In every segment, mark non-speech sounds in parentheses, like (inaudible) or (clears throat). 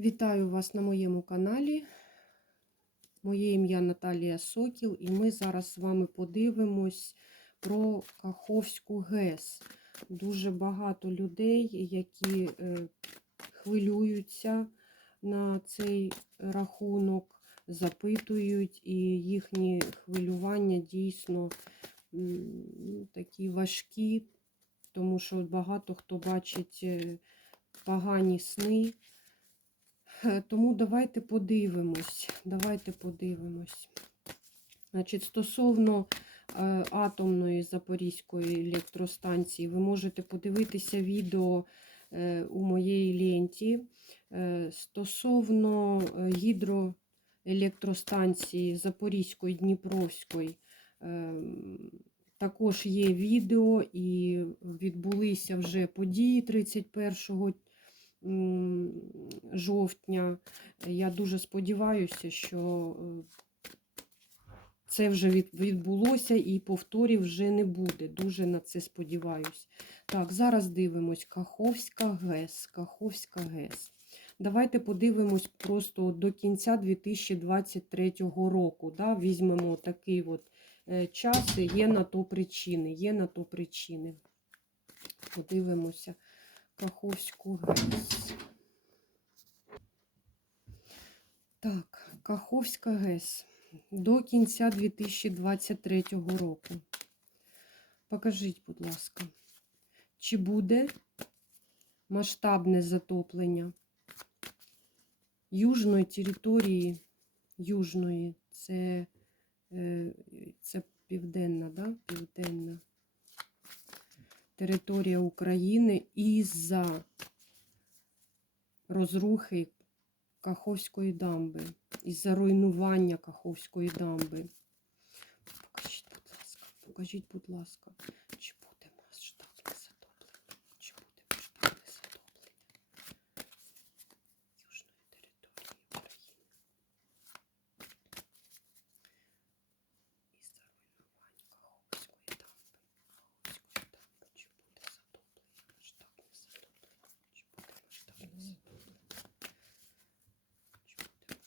Вітаю вас на моєму каналі. Моє ім'я Наталія Сокіл, і ми зараз з вами подивимось про Каховську ГЕС. Дуже багато людей, які е, хвилюються на цей рахунок, запитують, і їхні хвилювання дійсно такі важкі, тому що багато хто бачить е, погані сни. Е, Тому давайте подивимось. Давайте подивимось. Значить, стосовно е, атомної Запорізької електростанції, ви можете подивитися відео е, у моєї ленті. Стосовно гідроелектростанції Запорізької Дніпровської, е, також є відео і відбулися вже події 31 м, жовтня. Я дуже сподіваюся, що е, це вже відбулося і повторів вже не буде. Дуже на це сподіваюся. Так, зараз дивимось Каховська ГЕС. Каховська ГЕС. Давайте подивимось просто до кінця 2023 року. Да? Візьмемо такий от е, час, є на то причини. Є на то причини. Подивимося Каховську. Так, Каховська ГЕС до кінця 2023 року. Покажіть, будь ласка, чи буде масштабне затоплення южної території, южної, це, е, це південна, да? південна територія України із-за розрухи Каховської дамби, із-за руйнування Каховської дамби. Покажіть, будь ласка, покажіть, будь ласка, чи буде масштабне затоплення? Чи буде масштабне затоплення Южної території України? Із-за руйнування Каховської дамби. Каховської дамби. Чи буде затоплення? Масштабне затоплення? Чи буде масштабне затоплення? Чи буде масштабне затоплення? Із-за руйнування Каховської дамби. Покажіть, будь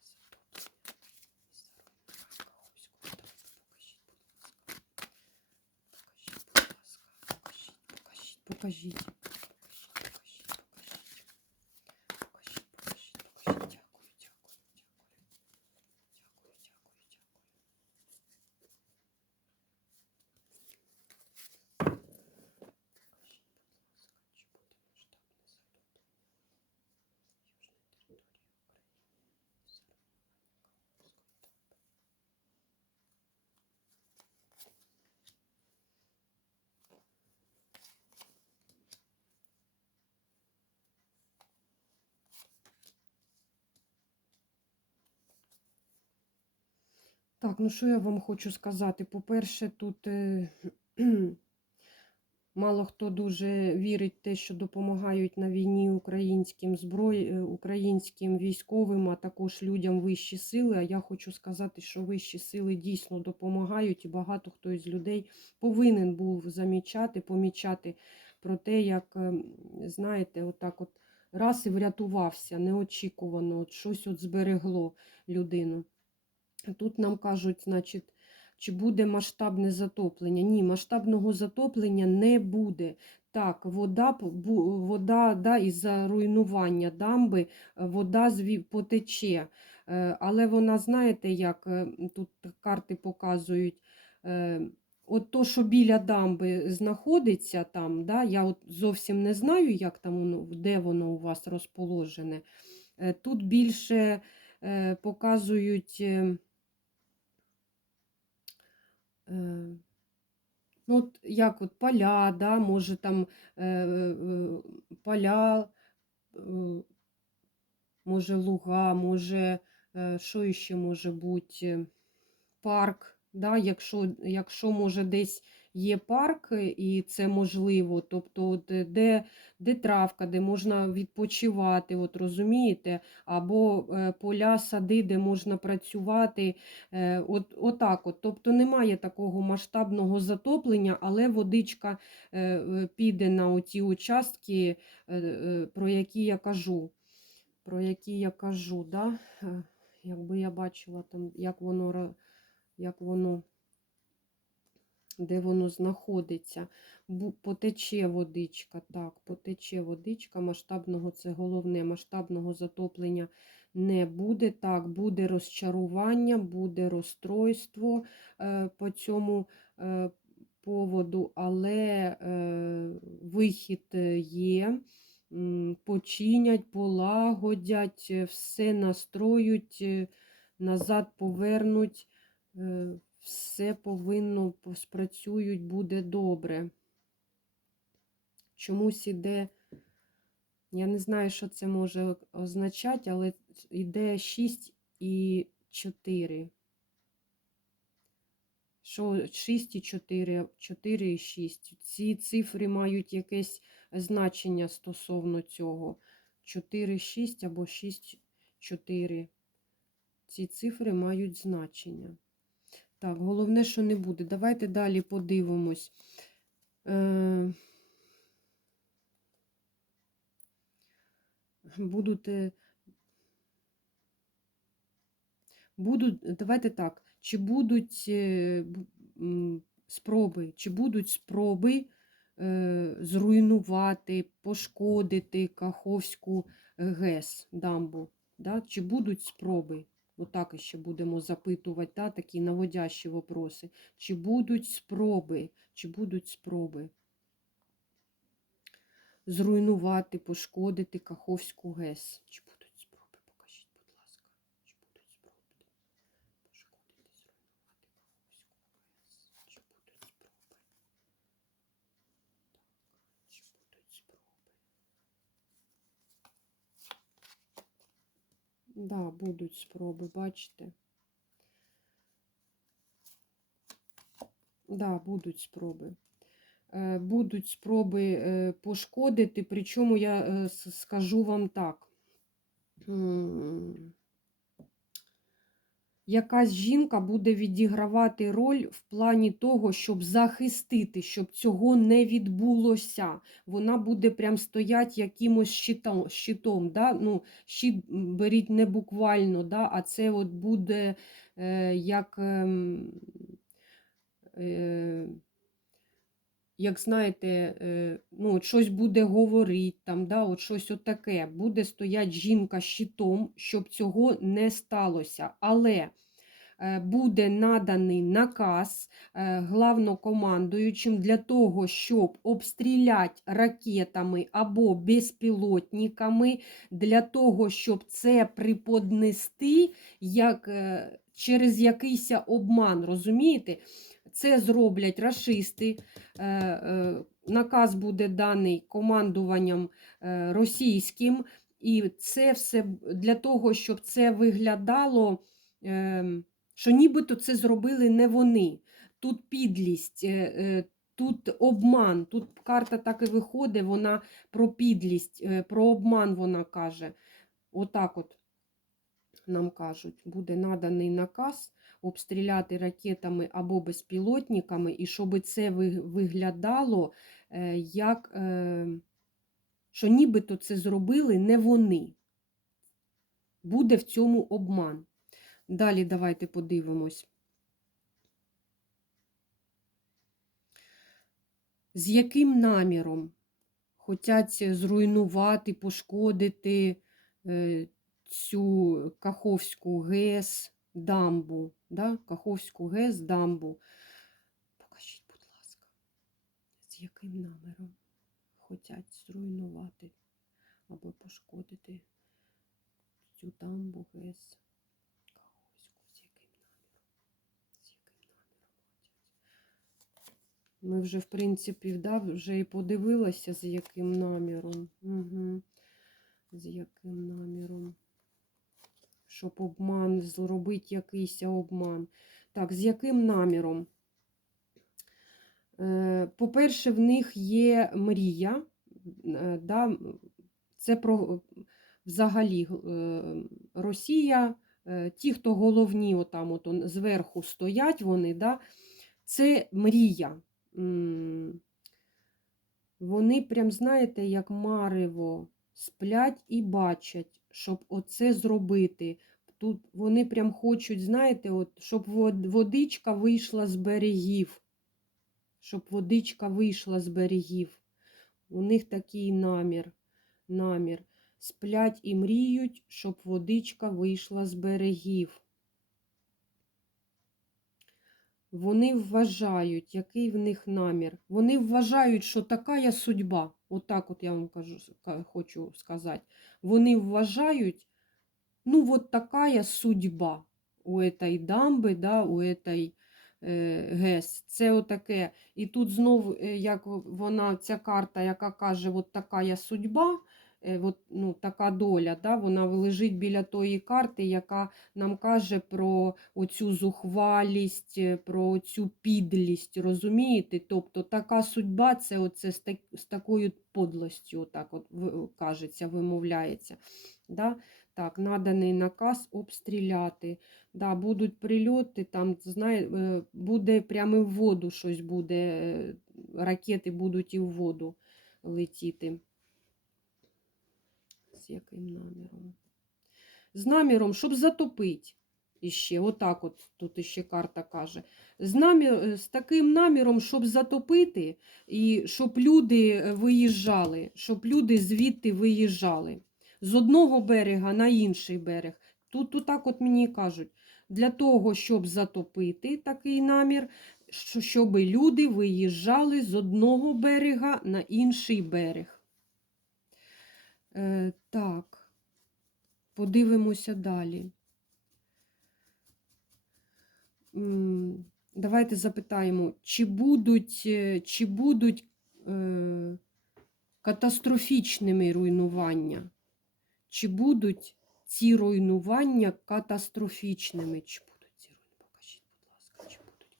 ласка. Покажіть, будь ласка. Покажіть, покажіть. Покажіть, покажіть, покажіть. Покажіть, покажіть, покажіть. Дякую, дякую, дякую. Дякую, дякую, дякую. Покажіть, будь ласка, чи буде масштабне затоплення Южної території України із-за руйнування Каховської дамби. Так, ну що я вам хочу сказати? По-перше, тут е, (clears throat) мало хто дуже вірить в те, що допомагають на війні українським зброй, е, українським військовим, а також людям вищі сили. А я хочу сказати, що вищі сили дійсно допомагають, і багато хто із людей повинен був замічати, помічати про те, як, е, знаєте, отак от раз і врятувався неочікувано, от щось от зберегло людину. Тут нам кажуть, значить, чи буде масштабне затоплення? Ні, масштабного затоплення не буде. Так, вода, вода да, із-за руйнування дамби, вода потече. Е, Але вона, знаєте, як е, тут карти показують, е, от то, що біля дамби знаходиться там, да, я от зовсім не знаю, як там воно, де воно у вас розположене. Тут більше показують. Е, Ну, от як от поля, да, може там е, е, поля, е, може луга, може, що іще може бути, парк, да, якщо, якщо може десь є парк, і це можливо, тобто от, е, де, де травка, де можна відпочивати, от розумієте, або е, поля, сади, де можна працювати, Е, От, отак от. Тобто немає такого масштабного затоплення, але водичка піде на оті участки, про які я кажу. про які я кажу, да? якби я бачила там, як воно, як воно, де воно знаходиться. Потече водичка, так, потече водичка масштабного, це головне, масштабного затоплення не буде. Так, буде розчарування, буде розстройство е, по цьому е, поводу, але е, вихід є. Починять, полагодять, все настроють, назад повернуть, все повинно спрацюють, буде добре. Чомусь іде, я не знаю, що це може означати, але йде 6 і 4. Що 6 і 4, 4 і 6. Ці цифри мають якесь значення стосовно цього. 4, 6 або 6, 4. Ці цифри мають значення. Так, головне, що не буде. Давайте далі подивимось. Е, будуть, е, будуть, давайте так, чи будуть е, спроби, чи будуть спроби е, зруйнувати, пошкодити Каховську ГЕС дамбу? Да? Чи будуть спроби? Отак ще будемо запитувати, та, такі наводящі вопроси. Чи будуть спроби? Чи будуть спроби? зруйнувати, пошкодити Каховську ГЕС. Чи будуть спроби? Покажіть, будь ласка. Чи будуть спроби пошкодити, зруйнувати Каховську ГЕС? Чи будуть спроби? Так, чи будуть спроби? Да, будуть спроби, бачите? Да, будуть спроби. Е, Будуть спроби е, пошкодити, причому я е, скажу вам так. Якась жінка буде відігравати роль в плані того, щоб захистити, щоб цього не відбулося. Вона буде прям стояти якимось щитом. щитом да? ну, щит беріть не буквально, да? а це от буде е, як. Е, е, як знаєте, е, ну, щось буде говорити, там, да, от щось отаке, буде стоять жінка щитом, щоб цього не сталося. Але е, буде наданий наказ е, главнокомандуючим для того, щоб обстріляти ракетами або безпілотниками, для того, щоб це приподнести як, через якийсь обман, розумієте? Це зроблять рашисти. Е, е, Наказ буде даний командуванням е, російським, і це все для того, щоб це виглядало, ем, що нібито це зробили не вони. Тут підлість, тут обман, тут карта так і виходить, вона про підлість, про обман вона каже. Отак от нам кажуть, буде наданий наказ обстріляти ракетами або безпілотниками, і щоб це виглядало е, як, е, що нібито це зробили не вони. Буде в цьому обман. Далі давайте подивимось. З яким наміром хочуть зруйнувати, пошкодити е, цю Каховську ГЕС дамбу, да? Каховську ГЕС дамбу. Покажіть, будь ласка, з яким наміром хочуть зруйнувати або пошкодити цю дамбу ГЕС? Ми вже, в принципі, да, вже і подивилися, з яким наміром. Угу. З яким наміром. Щоб обман, зробити якийсь обман. Так, з яким наміром? Е, По-перше, в них є мрія. е, Да, це про взагалі е, Росія, ті, хто головні, отам, от, зверху стоять вони, да, це мрія. Вони прям, знаєте, як марево, сплять і бачать, щоб оце зробити. Тут вони прям хочуть, знаєте, от, щоб водичка вийшла з берегів. Щоб водичка вийшла з берегів. У них такий намір. намір. Сплять і мріють, щоб водичка вийшла з берегів. Вони вважають, який в них намір. Вони вважають, що така є судьба. Отак от я вам кажу, хочу сказати. Вони вважають, ну от така судьба у этой дамби, да, у этой е, ГЕС. Це отаке. І тут знову, е, як вона, ця карта, яка каже, от така судьба, от, ну, така доля, да, вона лежить біля тої карти, яка нам каже про оцю зухвалість, е, про цю підлість, розумієте? Тобто така судьба це оце з, так, з такою подлостю, отак от кажеться, вимовляється. Да? Так, наданий наказ обстріляти. Да, будуть прильоти, там, знає, е, буде прямо в воду щось буде, е, ракети будуть і в воду летіти. З яким наміром? З наміром, щоб затопити. Іще, отак от тут іще карта каже. З, намір, е, з таким наміром, щоб затопити, і щоб люди е, виїжджали, щоб люди звідти виїжджали. З одного берега на інший берег. Тут, тут так от мені кажуть, для того, щоб затопити такий намір, щоб люди виїжджали з одного берега на інший берег. Е, так, подивимося далі. Давайте запитаємо, чи будуть, е, чи будуть е, катастрофічними руйнування? Чи будуть ці руйнування катастрофічними? Чи будуть ці руйнування? Покажіть, будь ласка, чи будуть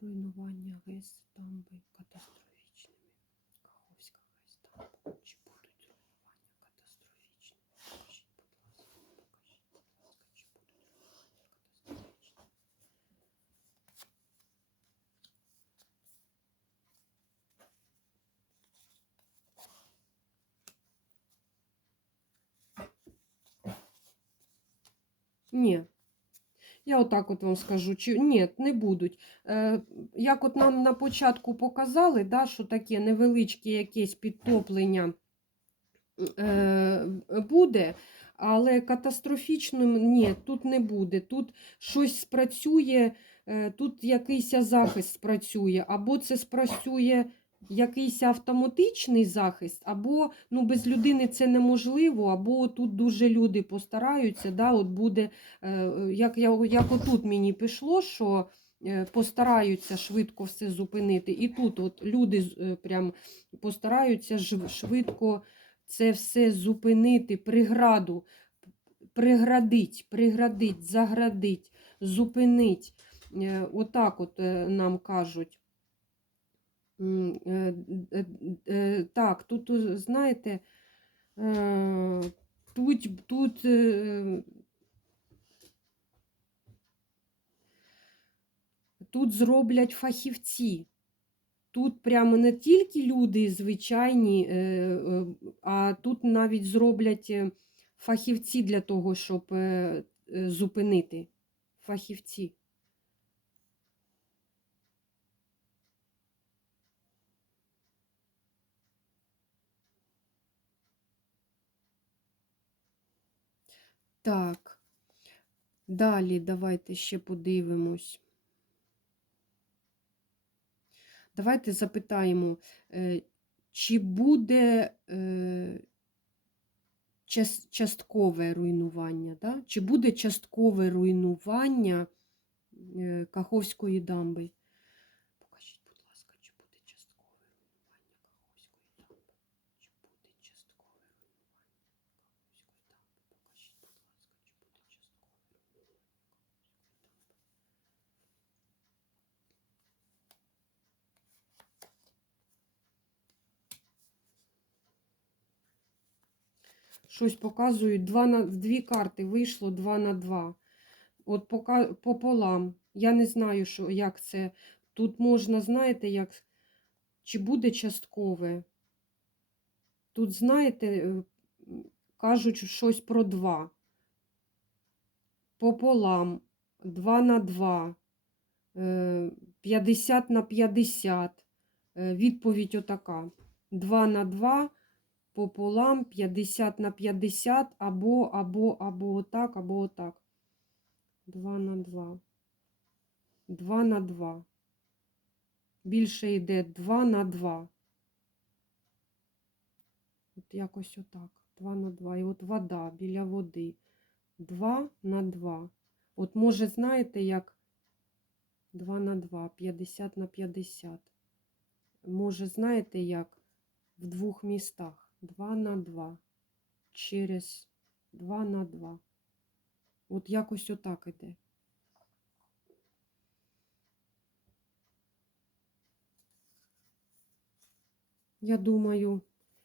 руйнування ГЕС дамби катастрофічними? Каховська ГЕС дамба. Чи будуть руйнування катастрофічними? Покажіть, будь ласка, покажіть, будь ласка, чи будуть руйнування катастрофічними? Ні. Я отак от вам скажу, чи ні, не будуть. Е, як от нам на початку показали, да, що таке невеличке якесь підтоплення е, буде, але катастрофічним ні, тут не буде. Тут щось спрацює, е, тут якийсь захист спрацює, або це спрацює якийсь автоматичний захист, або ну, без людини це неможливо, або тут дуже люди постараються. Да, от буде, е, як, як отут мені пішло, що е, постараються швидко все зупинити. І тут от люди е, прям постараються швидко це все зупинити, преграду, приградить, приградить, заградить, зупинить. Отак от нам кажуть. Е, е, е, Так, тут, знаєте, тут, тут тут зроблять фахівці. Тут прямо не тільки люди звичайні, а тут навіть зроблять фахівці для того, щоб зупинити. Фахівці. Так. Далі давайте ще подивимось. Давайте запитаємо, е, чи буде е, часткове руйнування, да? чи буде часткове руйнування е, Каховської дамби? Покажіть, будь ласка, чи буде часткове руйнування Каховської дамби? Чи буде часткове руйнування Каховської дамби? Покажіть, будь ласка, чи буде часткове руйнування Каховської дамби? Щось показують, два на, дві карти вийшло 2 на 2. От пока, пополам. Я не знаю, що, як це. Тут можна, знаєте, як, чи буде часткове. тут, знаєте, е, кажуть щось про два. Пополам, 2 на 2, е, 50 на 50. Е, Відповідь отака. 2 на 2, пополам, 50 на 50, або, або, або отак, або отак. 2 на 2. 2 на 2. Більше йде 2 на 2. От якось отак. 2 на 2. І от вода біля води. 2 на 2. От може, знаєте, як 2 на 2, 50 на 50. Може, знаєте, як в двох містах. 2 на 2. Через 2 на 2. От якось отак іде. Я думаю,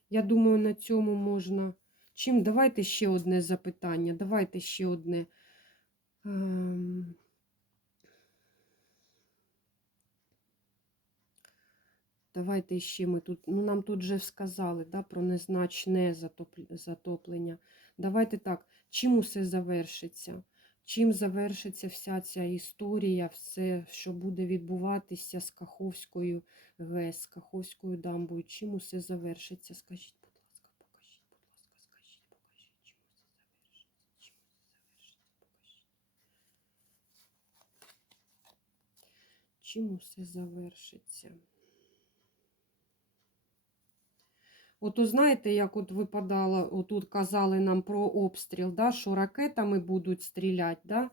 я думаю, на цьому можна. Чим? Давайте ще одне запитання. Давайте ще одне. Давайте ще ми тут. Ну, нам тут вже сказали да, про незначне затоплення. Давайте так, чим усе завершиться? Чим завершиться вся ця історія, все, що буде відбуватися з Каховською ГЕС, з Каховською дамбою? Чим усе завершиться? Скажіть, будь ласка, покажіть, будь ласка, скажіть, покажіть, чим усе завершиться? Чим усе завершиться? Покажіть. Чим усе завершиться? От знаєте, як от випадало, отут казали нам про обстріл, да, що ракетами будуть стріляти, да,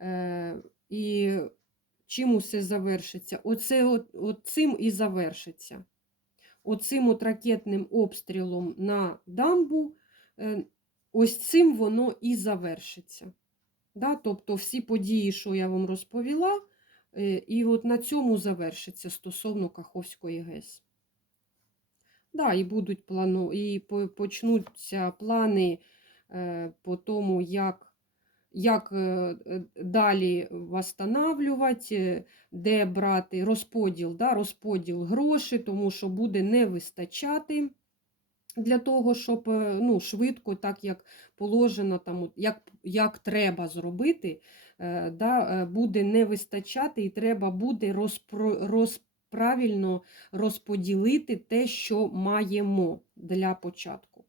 е, і чим усе завершиться? Оце от, от цим і завершиться. Оцим от ракетним обстрілом на дамбу, е, ось цим воно і завершиться. Да? Тобто всі події, що я вам розповіла, е, і от на цьому завершиться стосовно Каховської ГЕС. Да, і будуть плану, і почнуться плани е, по тому, як, як е, далі восстанавлювати, де брати розподіл, да, розподіл грошей, тому що буде не вистачати для того, щоб е, ну, швидко, так як положено, там, як, як треба зробити, да, буде не вистачати, і треба буде розпро, роз, правильно розподілити те, що маємо для початку.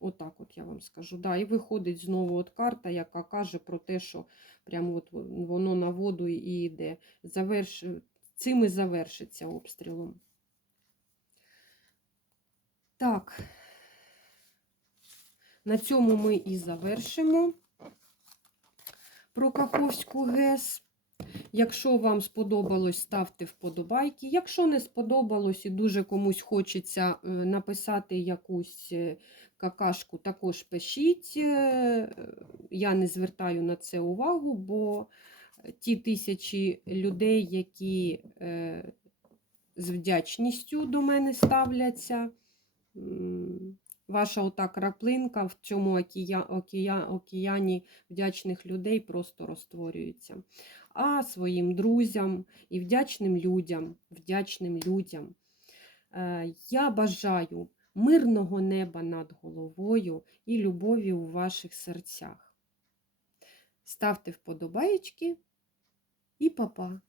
Отак от я вам скажу. Да, І виходить знову от карта, яка каже про те, що прямо от воно на воду і йде. Заверш... Цим і завершиться обстрілом. Так, на цьому ми і завершимо про Каховську ГЕС. Якщо вам сподобалось, ставте вподобайки. Якщо не сподобалось і дуже комусь хочеться е, написати якусь е, какашку, також пишіть. Е, Я не звертаю на це увагу, бо ті тисячі людей, які з вдячністю до мене ставляться, ваша ота краплинка в цьому океані вдячних людей просто розтворюється а своїм друзям і вдячним людям, вдячним людям. Е, Я бажаю мирного неба над головою і любові у ваших серцях. Ставте вподобаєчки і па-па!